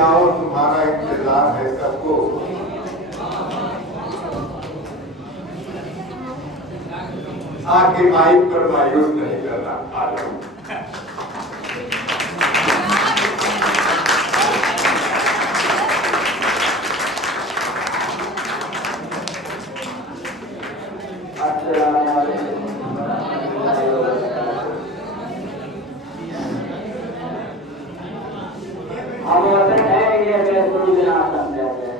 आओ, तुम्हारा इंतजार है सबको। आके माइक पर मायूस नहीं करना, आ जाओ। हम वतन है ये बेसूद ना समझा जाए,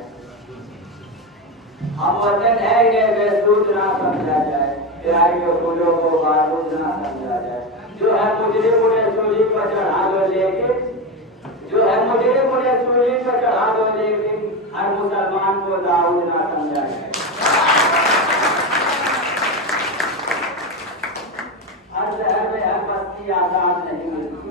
हम वतन है ये बेसूद ना समझा जाए, प्यार के फूलों को बारूद ना समझा जाए। जो है मुजरिम उन्हें सूली पर चढ़ा दो लेकिन, जो है मुजरिम उन्हें सूली पर चढ़ा दो लेकिन, हर मुसलमान को दाऊद ना समझा जाए। हर शहर में हर बस्ती आजाद नहीं मिलती,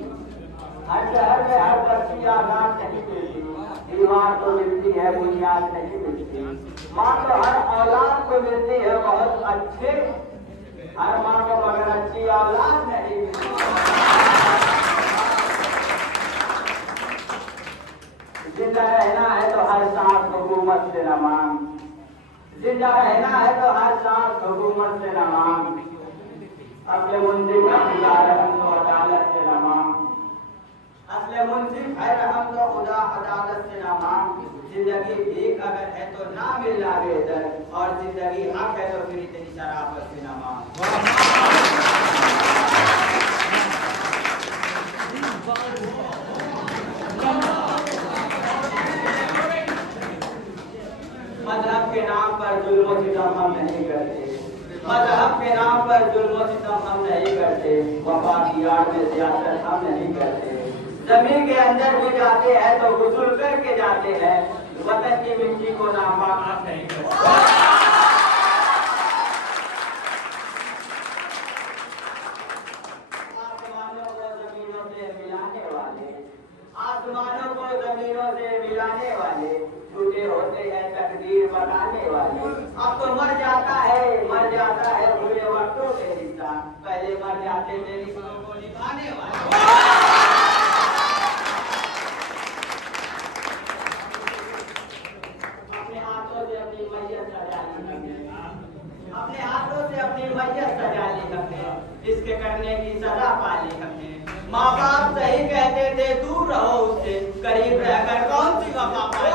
हर शहर में हर बस्ती आजाद नहीं मिलती, दीवार तो मिलती है बुनियाद नहीं मिलती। माँ तो हर औलाद को मिलती है बहुत अच्छे, हर माँ को मगर अच्छी औलाद नहीं मिलती। जिंदा रहना है तो हर सांस हुकूमत से न मांग, जिंदा रहना है तो हर सांस हुकूमत से न मांग, अपने मुंसिफ का खुदा रहम तो अदालत से न मांग, असले मुंसिफ है रहम तो खुदा अदालत से न मांग। जिंदगी भीख अगर है तो ना मिल लागे इधर, और जिंदगी हक है तो फिर इतनी शराफत से न मांग। मजहब के नाम पर जुल्म और सितम हम नहीं करते, मजहब के नाम पर जुल्म और सितम हम नहीं करते, वफा की आड़ में सियासत हम नहीं करते। जमीन के अंदर भी जाते हैं तो गुस्ल करके जाते हैं, वतन की मिट्टी को नापाक हम नहीं करते। आसमानों को जमीनों से मिलाने वाले, आसमानों को जमीनों से मिलाने वाले, झूठे होते हैं तकदीर बनाने वाले। अब तो मर जाता है बुरे वक्तों के रिश्ता, पहले मर जाते थे रिश्तों को निभाने वाले। अपने हाथों से अपनी मैयत सजा ली हमने, अपने हाथों से अपनी मैयत सजा ली हमने, इसके करने की सजा पा ली हमने। माँ बाप सही कहते थे दूर रहो उससे, करीब रहकर कौन सी वफा पाई।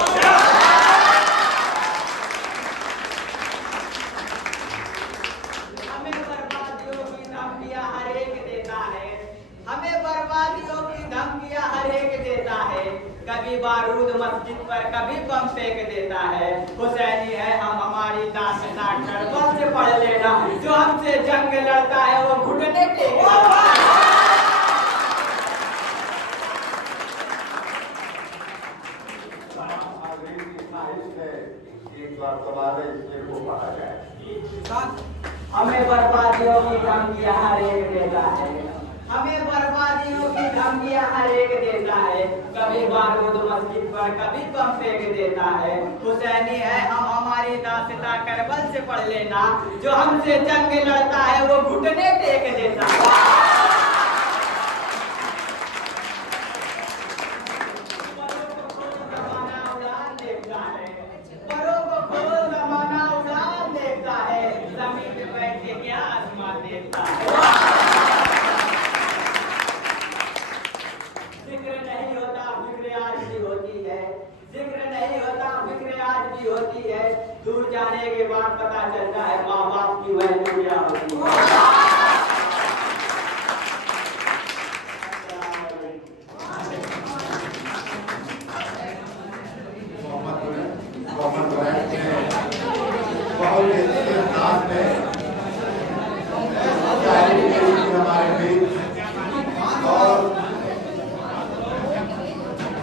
हमें बर्बादियों की धमकियां हर एक देता है, हमें बर्बादियों की धमकियां हर एक देता है। कभी बारूद मस्जिद पर कभी बम फेंक देता है। हुसैनी है हम हमारी दास्तां करबल से पढ़ लेना, जो हमसे जंग लड़ता है वो घुटने टेकता है। एक बार दोबारा इस शेर को पढ़ा जाए। हमें बर्बादियों की धमकियां हर एक देता है, हमें बर्बादियों की धमकियां हर एक देता है। कभी बारूद मस्जिद पर कभी बम फेंक देता है। हुसैनी है हम हमारी दास्तां करबल से पढ़ लेना, जो हमसे जंग लड़ता है वो घुटने टेक देता है। होती है, दूर जाने के बाद पता चलता है माँ बाप की वैल्यू क्या होती है।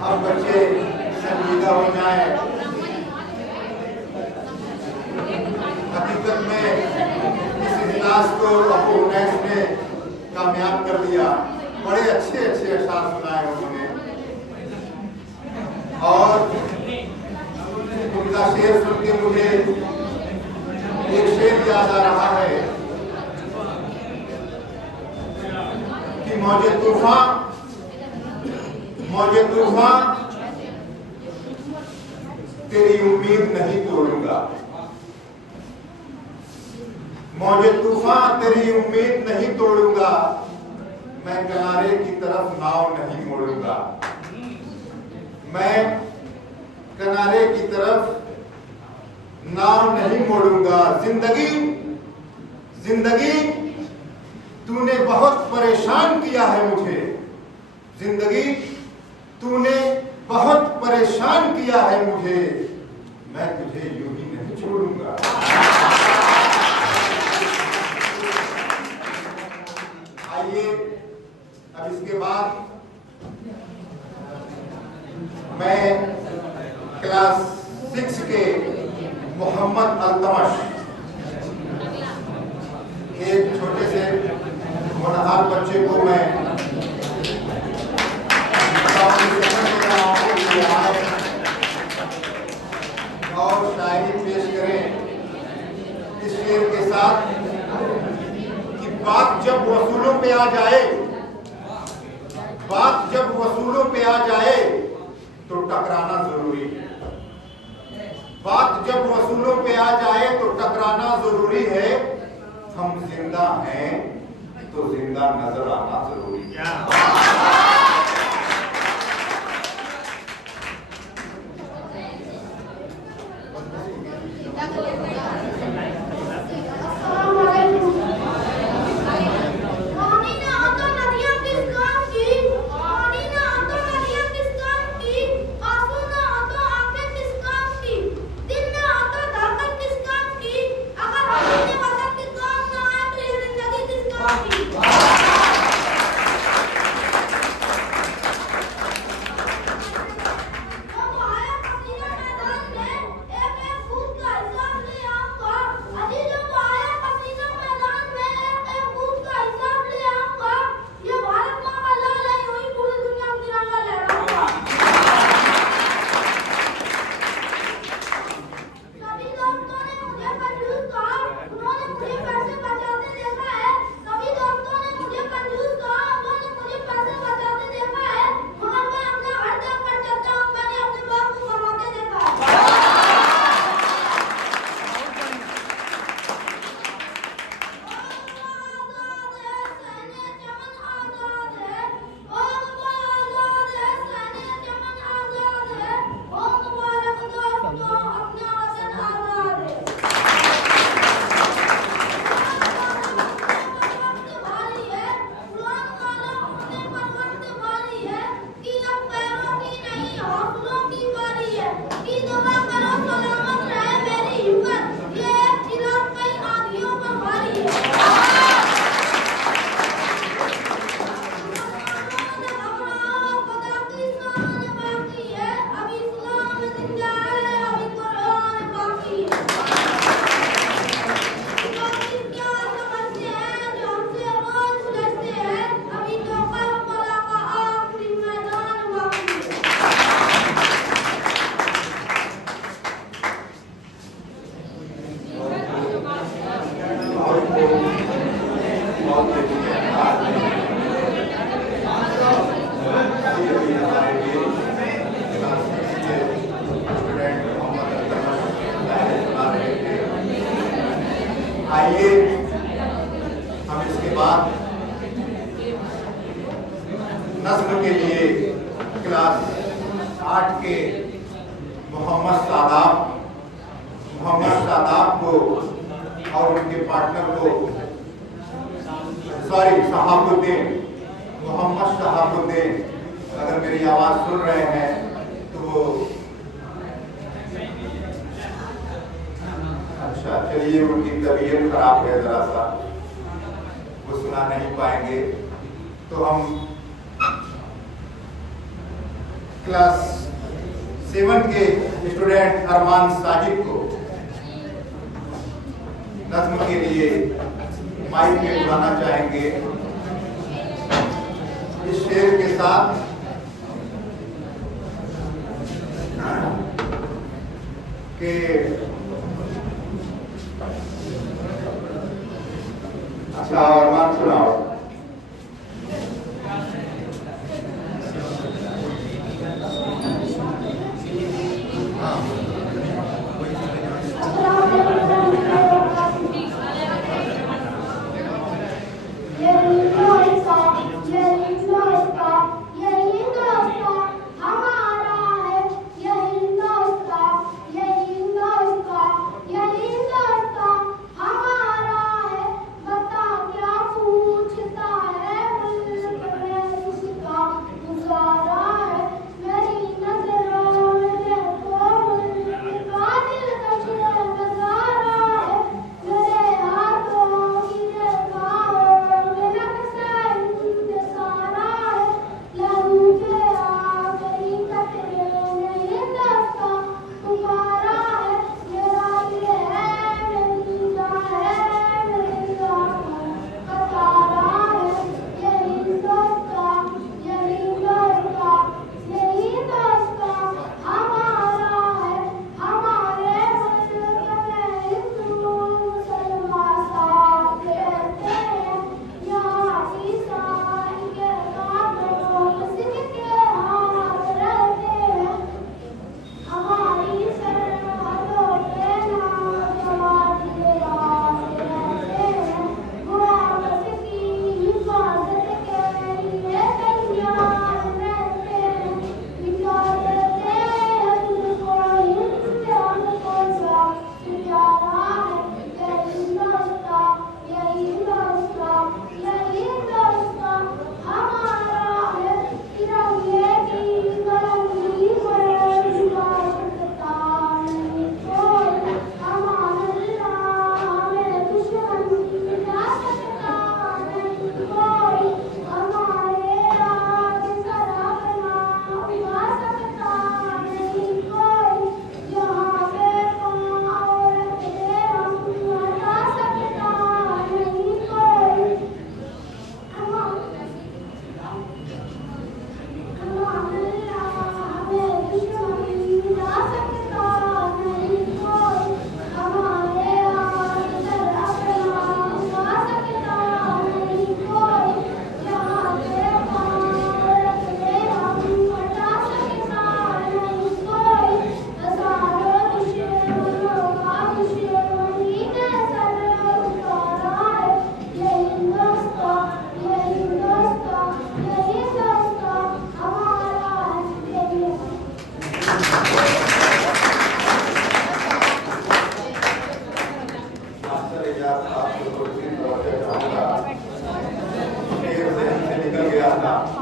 अब बच्चे संजीदा हो जाए। हकीकत में इस इजलास को अबू उनैस ने कामयाब कर दिया। बड़े अच्छे अच्छे अशार सुनाए उन्होंने, और उनका शेर सुन के मुझे एक शेर याद आ रहा है कि मौजे तूफान तेरी उम्मीद नहीं तोड़ूंगा। मौजे तूफान तेरी उम्मीद नहीं तोड़ूंगा। मैं किनारे की तरफ नाव नहीं मोड़ूंगा। मैं किनारे की तरफ नाव नहीं मोड़ूंगा। जिंदगी जिंदगी तूने बहुत परेशान किया है मुझे। जिंदगी तूने बहुत परेशान किया है मुझे। मैं तुझे यूं ही नहीं छोड़ूंगा। आइए अब इसके बाद मैं क्लास 6 के मोहम्मद अल्तमश, एक छोटे से होनहार बच्चे को मैं और शायरी पेश करें इस शेर के साथ कि बात जब वसूलों पे आ जाए, बात जब वसूलों पे आ जाए तो टकराना जरूरी है। बात जब वसूलों पे आ जाए तो टकराना जरूरी है। हम जिंदा हैं तो जिंदा नजर आना जरूरी है। आइए हम इसके बाद नस्ल के लिए क्लास 8 के मोहम्मद शादाब को और उनके पार्टनर को शहाबुद्दीन, मोहम्मद शहाबुद्दीन, अगर मेरी आवाज सुन रहे हैं तो वो अच्छा चलिए, उनकी तबीयत खराब है जरा सा, वो सुना नहीं पाएंगे। तो हम क्लास 7 के स्टूडेंट अरमान साजिद को नज्म के लिए माइक में बुलाना चाहेंगे इस शेर के साथ कि अच्छा अरमान सुनाओ। हाँ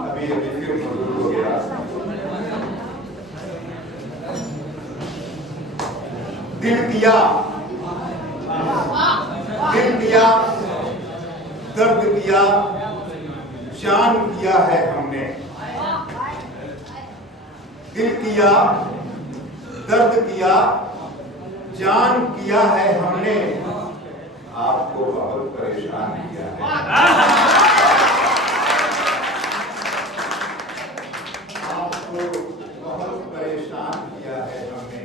अभी अभी फिर मजबूर हो गया। दिल दिया, दर्द दिया, जान किया है हमने। दिल किया, दर्द किया, जान किया है हमने, आपको बहुत परेशान किया है। आपको बहुत परेशान किया है हमने।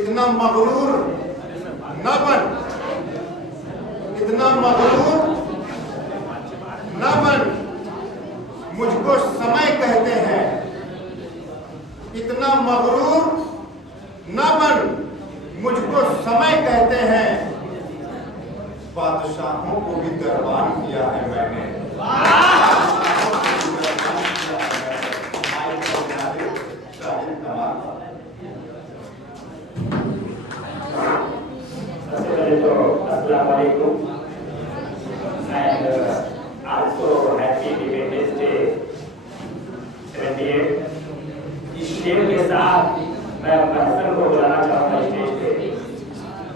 इतना मगरूर न बन, इतना मगरूर न बन, मुझको समय कहते हैं। इतना मगरूर न बन, मुझको समय कहते हैं। बादशाहों को भी दरबान किया है मैंने। अस्सलाम वालेकुम and also happy Independence Day 78। इस शेर के साथ मैं महसन को बुलाना चाहूँगा स्टेज पे।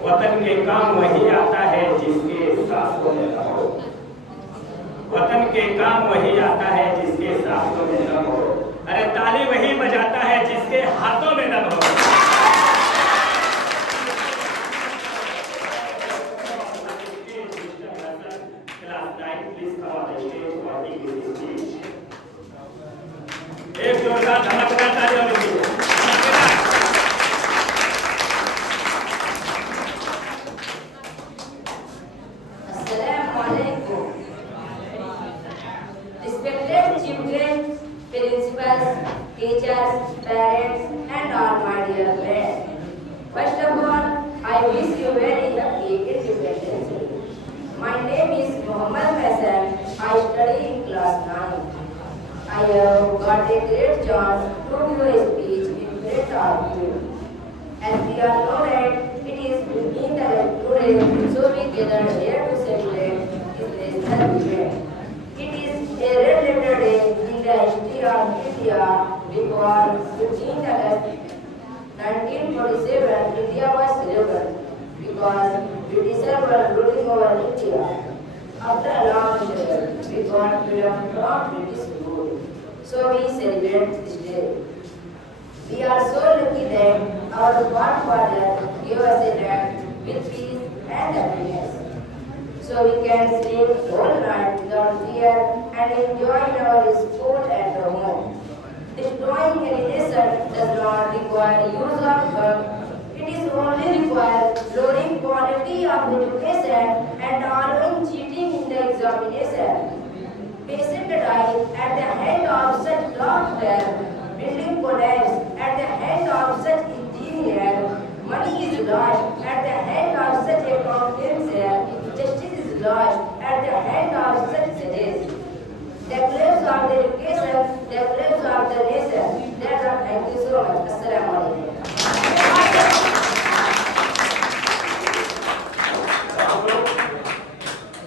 वतन के काम वही आता है जिसके सांसों में दम हो। वतन के काम वही आता है जिसके सांसों में दम हो। अरे ताली वही बजाता है जिसके हाथों में दम हो। एक जोरदार धमाकेदार तालियां होगी। Assalamu alaikum. Respected children, principals, teachers, parents, and all my dear friends. First of all, I wish you very happy Independence Day. My name is Muhammad Hassan. I study in class 9. I have got a great chance to do a speech in front of you. As we all know that it is in the today, so we gathered here to celebrate this national event. It is a red letter day in the history of India because 15th August 1947 India was celebrated because Britishers were ruling over India. After a long struggle, we got freedom from British rule. So we celebrate this day. We are so lucky that our godfather gave us a land with peace and happiness. So we can sleep all night without fear and enjoy our sport at home. Destroying any nation does not require use of guns. It is only required lowering quality of education and allowing cheating in the examination. Patient die at the hand of such doctor, building collapse at the hand of such engineer, money is lost at the hand of such accountants, justice is lost at the hand of such judges. The collapse of the education, the collapse of the nation. That's all. Thank you so much. Assalamu alaikum.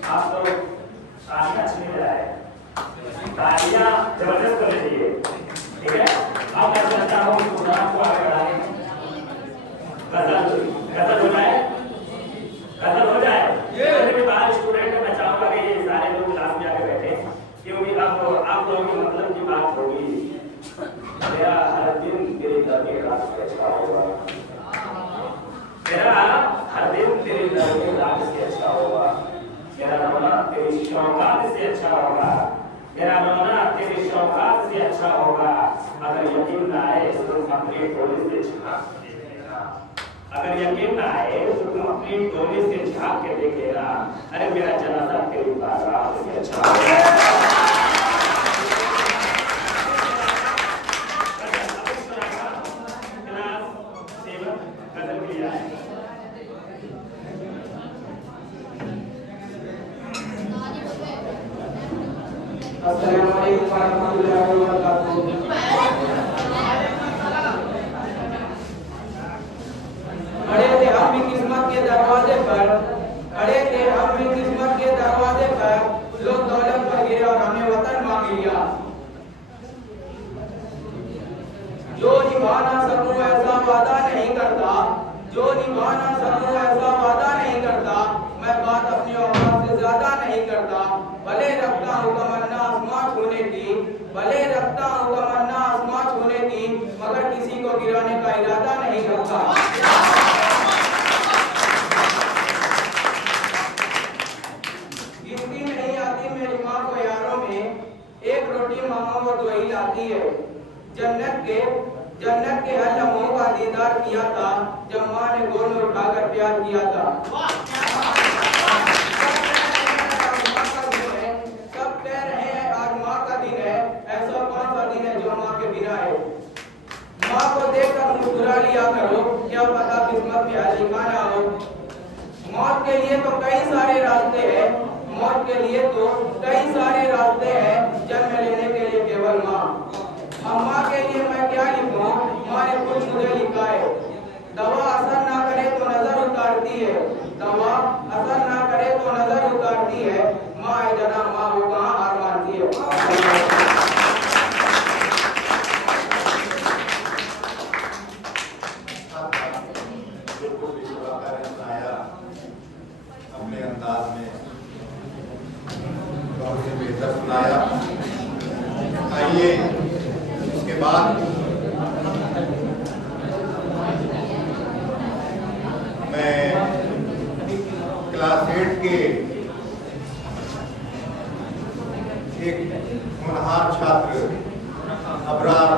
आप लोग तालियां अच्छी नहीं बजाए, तालियां जबरदस्त करनी चाहिए, ठीक है? अब मैं चाहता हूँ प्रोग्राम को आगे बढ़ाने। गजल हो जाए, गजल हो जाए। जितने भी बाहर स्टूडेंट हैं, मैं चाहूँगा कि ये सारे लोग क्लास में आके बैठे, क्योंकि अब आप लोगों के मतलब की बात होगी। मेरा हर दिन तेरे दर के रात से अच्छा होगा। मेरा हर दिन तेरे दर के रात से अच्छा होगा। मेरा रोना तेरी शौकात से अच्छा होगा। मेरा रोना तेरी शौकात से अच्छा होगा। अगर यकीन ना आए तो तुम अपनी टोली से झांक के देखना। अगर यकीन ना आए तो तुम अपनी टोली से झांक के देखेगा। अरे मेरा जनाजा तेरी बारात से अच्छा होगा। Assalamualaikum warahmatullahi wabarakatuh. खड़े थे अपनी किस्मत के दरवाजे पर, खड़े थे अपनी किस्मत के दरवाजे पर, लोग दौलत पर गिरे और हमें छूने की, भले रखता हूँ तमन्ना आसमां छूने की, मगर किसी को गिराने का इरादा नहीं रखता। गिनती नहीं आती मेरी माँ को यारों में, एक रोटी मांगो वो दो ही लाती है। जन्नत के हर लम्हों का दीदार किया था, जब माँ ने गोद में उठाकर प्यार किया था। सब कह रहे हैं आज माँ का दिन है, ऐसा कौन सा दिन है जो माँ के बिना है। माँ को देखकर मुस्कुरा लिया करो, क्या पता किस्मत में आज लिखा ना हो। मौत के लिए तो कई सारे रास्ते हैं, मौत के लिए तो कई सारे रास्ते हैं, जन्म लेने के लिए केवल माँ। अम्मा के लिए मैं क्या लिखूं, माँ ने कुछ मुझे लिखा है। दवा असर ना करे तो नजर उतारती है, दवा असर ना करे तो नजर उतारती है, माँ है जना माँ वो कहाँ हार मानती है। अपने अंदाज में बहुत ही बेहतर सुनाया। आइए उसके बाद मैं क्लास 8 के एक होनहार छात्र अबरार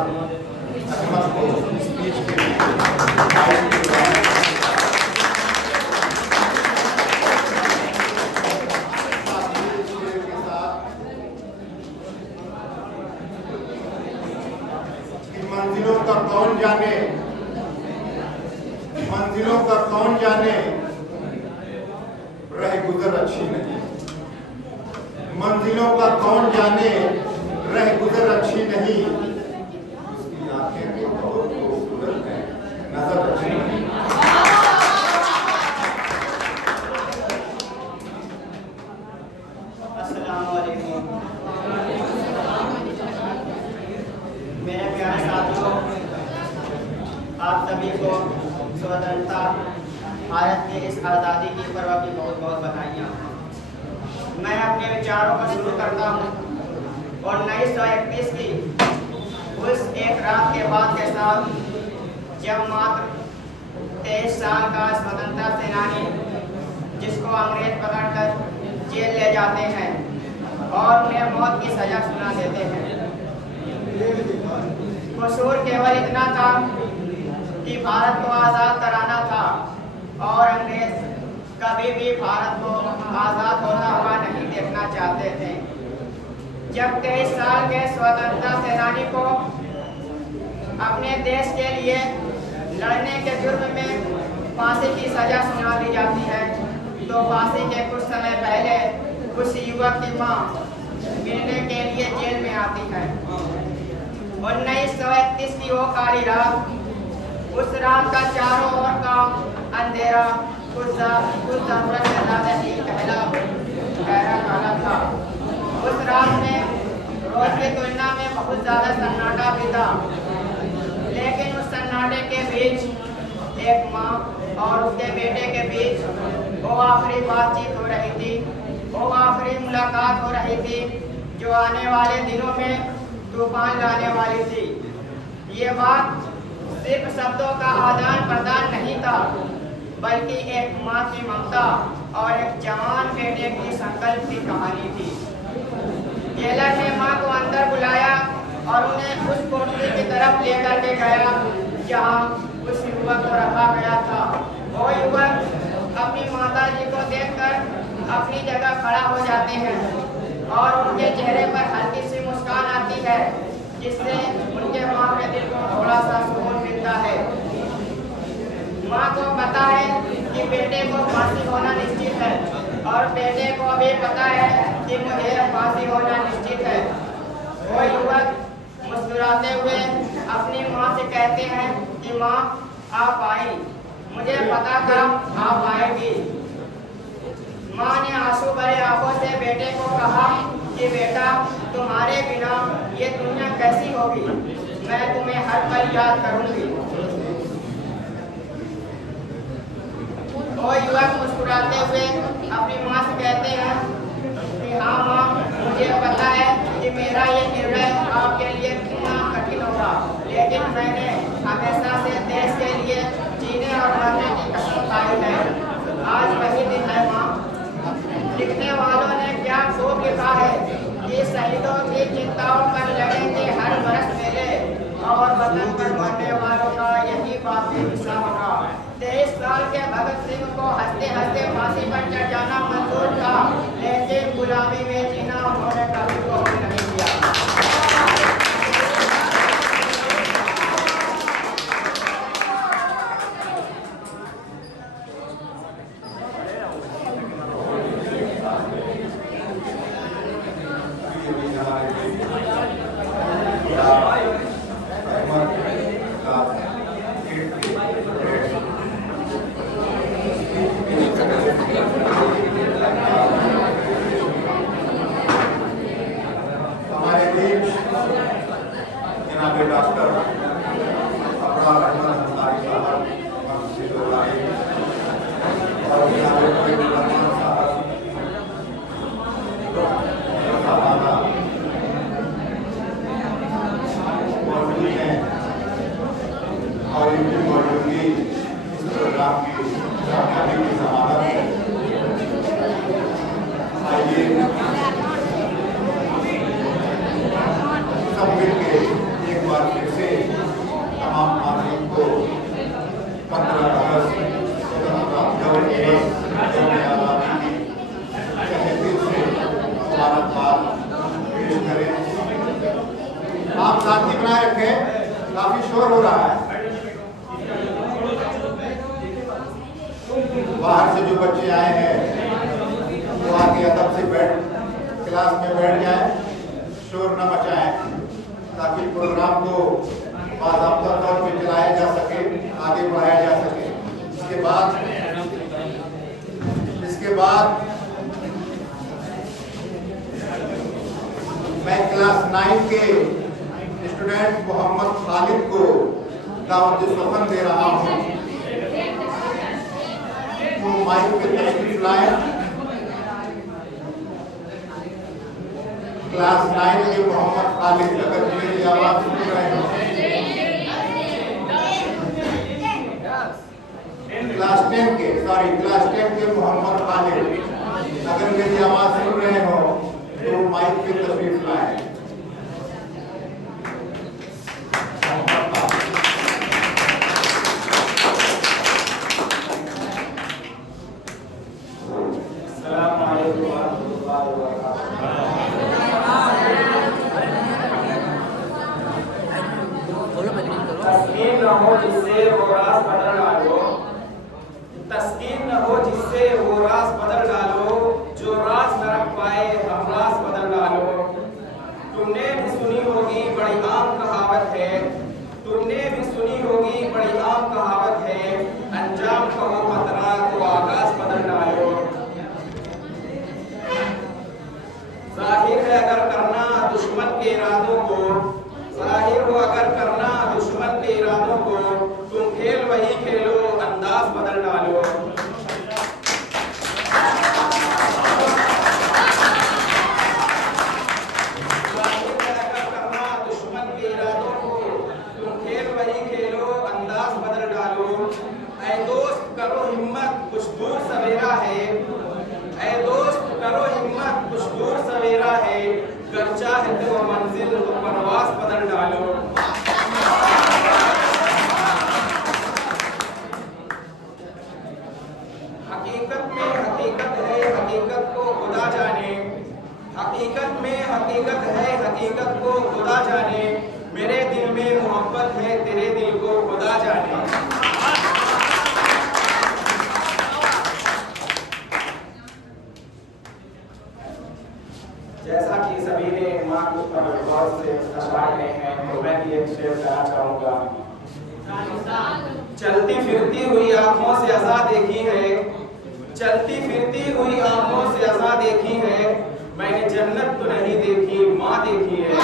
अहमद को स्पीच के लिए मंजिलों का कौन जाने, मंजिलों का कौन जाने, रह गुजर अच्छी नहीं। मंजिलों का कौन जाने, रह गुजर अच्छी नहीं। उसकी आंखें तो बहुत खूबसूरत हैं, नजर अच्छी नहीं। अस्सलाम वालेकुम। मेरे प्यारे साथियों, आप सभी को स्वतंत्रता भारत के इस आज़ादी की पर्व की बहुत बहुत बधाइयाँ। मैं अपने विचारों को शुरू करता हूँ 1931 की उस एक रात के बाद के साथ, जब मात्र 23 साल का स्वतंत्रता सेनानी, जिसको अंग्रेज पकड़कर जेल ले जाते हैं और उन्हें मौत की सजा सुना देते हैं। कसूर केवल इतना था कि भारत को आज़ाद कराना था और अंग्रेज कभी भी भारत को आज़ाद होता हुआ नहीं देखना चाहते थे। जब 23 साल के स्वतंत्रता सेनानी को अपने देश के लिए लड़ने के जुर्म में फांसी की सजा सुना दी जाती है, तो फांसी के कुछ समय पहले उस युवक की मां मिलने के लिए जेल में आती है। 1931 की वो काली रात, उस रात का चारों ओर का अंधेरा कुछ ज़रूरत से ज़्यादा ही गहरा काला था। उस रात में रोज की तुलना में बहुत ज़्यादा सन्नाटा भी था, लेकिन उस सन्नाटे के बीच एक माँ और उसके बेटे के बीच वो आखिरी बातचीत हो रही थी, वो आखिरी मुलाकात हो रही थी, जो आने वाले दिनों में तूफान लाने वाली थी। ये बात सिर्फ शब्दों का आदान प्रदान नहीं था, बल्कि एक माँ की ममता और एक जवान बेटे की संकल्प की कहानी थी। जेलर ने माँ को अंदर बुलाया और उन्हें उस कोठरी की तरफ लेकर के गया जहाँ उस युवक को रखा गया था। वो युवक अपनी माता जी को देखकर अपनी जगह खड़ा हो जाते हैं और उनके चेहरे पर हल्की सी मुस्कान आती है, जिससे उनके माँ के दिल को थोड़ा सा सुकून मिलता है। माँ को पता है कि बेटे को फांसी होना निश्चित है और बेटे को भी पता है कि मुझे फांसी होना निश्चित है। वो युवक मुस्कुराते हुए अपनी माँ से कहते हैं कि माँ आप आई, मुझे पता था आप आएगी। माँ ने आंसू भरे आंखों से बेटे को कहा कि बेटा तुम्हारे बिना ये दुनिया कैसी होगी, मैं तुम्हें हर पल याद करूंगी। वो युवक मुस्कुराते हुए अपनी माँ से कहते हैं कि हाँ माँ, मुझे पता है कि मेरे मेरा ये निर्णय आपके लिए कितना कठिन होगा, लेकिन मैंने हमेशा से देश के लिए जीने और मरने की कसम खाई है। आज वही दिन है माँ। लिखने वालों ने क्या खूब लिखा है कि शहीदों की चिंताओं पर लगेंगे हर बरस मेले, और वतन पर मरने वालों का यही बाकी हिस्सा होगा। 23 साल के भगत सिंह को हंसते हंसते फांसी पर चढ़ जाना मंजूर था, लेकिन गुलामी में जीना उन्होंने कभी कबूल नहीं किया। हमारे बीच जनाब डॉक्टर अब्रार अहमद अंसारी साहब हमसे बुलाए और जनाब रहमान साहब मौजूद हैं और इनकी मौजूदगी इस प्रोग्राम की कामयाबी की जमानत है। आइए सब मिलके एक बार फिर से तमाम नागरिक को 15 अगस्त स्वतंत्रता दिवस की आज़ादी की तहे दिल से मुबारकबाद पेश करें। आप शांति बनाए रखें, काफी शोर हो रहा है। बाहर से जो बच्चे आए हैं वो आगे अदब से क्लास में बैठ जाए, शोर न मचाएं, ताकि प्रोग्राम को बाज़ाब्ता तौर पे चलाया जा सके, आगे बढ़ाया जा सके। इसके बाद मैं क्लास 9 के स्टूडेंट मोहम्मद खालिद को दावत सफन दे रहा हूँ। वो माइक पे तशरीफ लाए। क्लास 9 के मोहम्मद खालिद, अगर मेरी आवाज सुन रहे हो। क्लास 10 के मोहम्मद खालिद, अगर मेरी आवाज सुन रहे हो तो माइक पे तशरीफ लाए। तस्कीन न हो जिससे वो राज बदल डालो, तस्कीन न हो जिससे वो राज बदल डालो, जो राज न रख पाए हम राज बदल डालो। तुमने भी सुनी होगी बड़ी आम कहावत है, तुमने भी सुनी होगी बड़ी आम कहावत है, अंजाम कहो खतरा तो आकाश बदल डालो। जाहिर है अगर करना दुश्मन के इरादों को, जाहिर हो अगर करना दुश्मन के इरादों को, तुम खेल वही खेलो अंदाज बदल डालो। जाहिर है अगर करना दुश्मन के इरादों को, तुम खेल वही खेलो अंदाज बदल डालो। ऐ दोस्त करो हिम्मत कुछ दूर सवेरा है, ऐ दोस्त करो हिम्मत कुछ दूर सवेरा है, कर चाहे तो मंजिल तो परवास बदल डालो। हकीकत में हकीकत है हकीकत को खुदा जाने, हकीकत में हकीकत है हकीकत को खुदा जाने, मेरे दिल में मोहब्बत है तेरे दिल को खुदा जाने। जैसा कि सभी ने माँ को गौर से अशरार गए हैं, तो मैं भी एक शेर कहना चाहूँगा। चलती फिरती हुई आँखों से अज़ा देखी है, चलती फिरती हुई आँखों से अज़ा देखी है, मैंने जन्नत तो नहीं देखी माँ देखी है।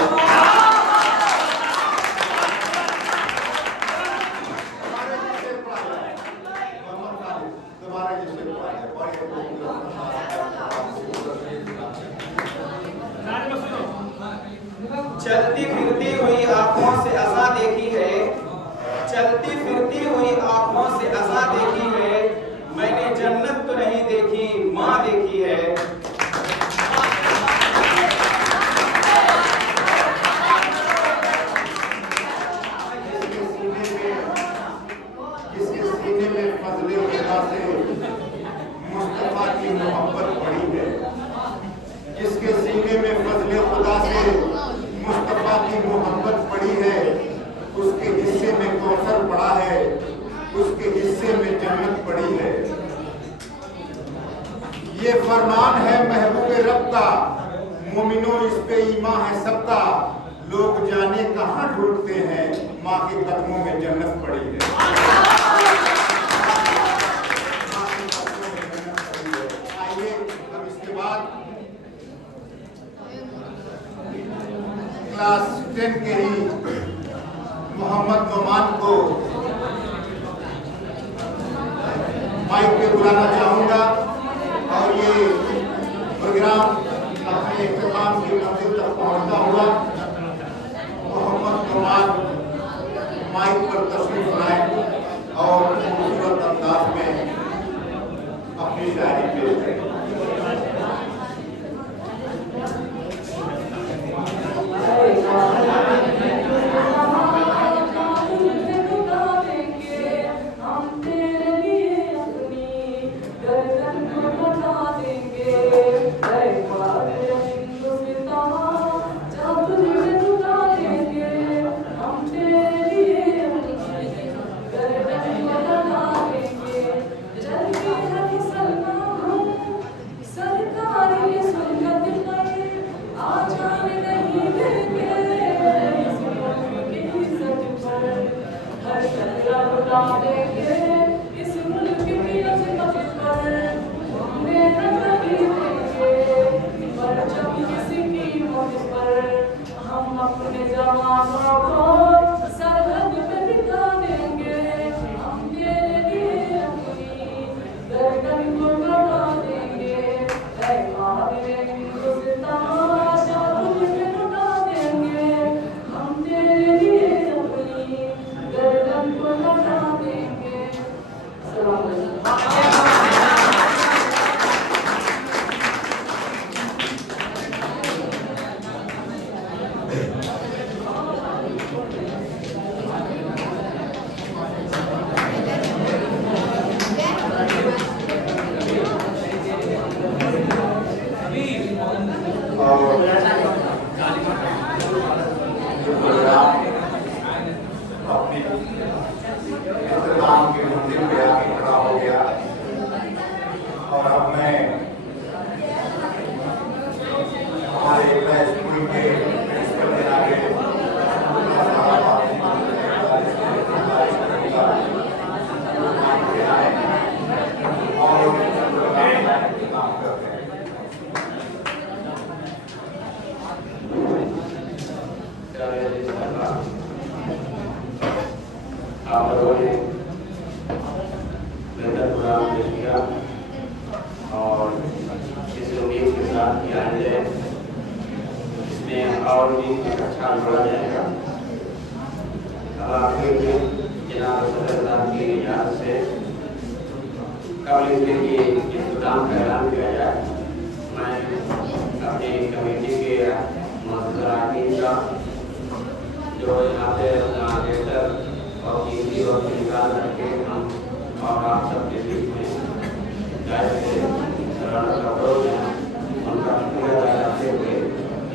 चलती फिरती हुई आंखों से आशा देखी है, चलती फिरती हुई आंखों से आशा देखी है, मैंने जन्नत तो नहीं देखी, माँ देखी है। जिसके सीने में फजले खुदा से मुस्तफा की मोहब्बत पड़ी है, जिसके सीने में फजले खुदा से मुस्तफा की मोहब्बत पड़ी है, उसके हिस्से में कौसर पड़ा है, उसके हिस्से में जन्नत पड़ी है। ये फरमान है महबूब रब का, मोमिनो इस पे ईमान है सबका। लोग जाने कहाँ ढूंढते हैं, माँ के कदमों में जन्नत पड़ी है। आइए अब इसके बाद क्लास 10 के ही मोहम्मद नोमान को माइक पे बुलाना चाहूंगा और ये प्रोग्राम अपने इख्तिताम की मंजिल तक पहुंचता हुआ मोहम्मद नोमान माइक पर तशरीफ लाए और खूबसूरत अंदाज में अपनी शायरी पेश करें।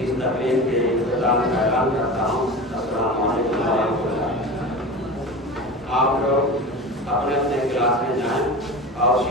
इस तकरीर के इंतजाम का ऐलान